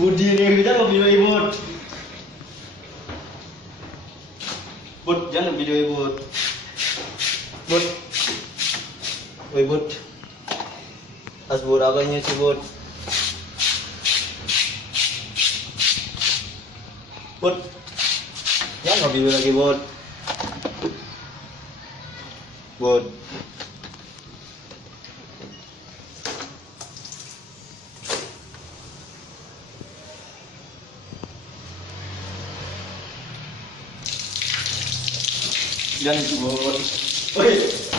Budi nih, kita mau video ibut. Bud, jangan video ibut. Bud. Woi Bud. Asbur apanya sih Bud? Bud. Jangan video lagi Bud. Bud. Jangan Bud. Oi.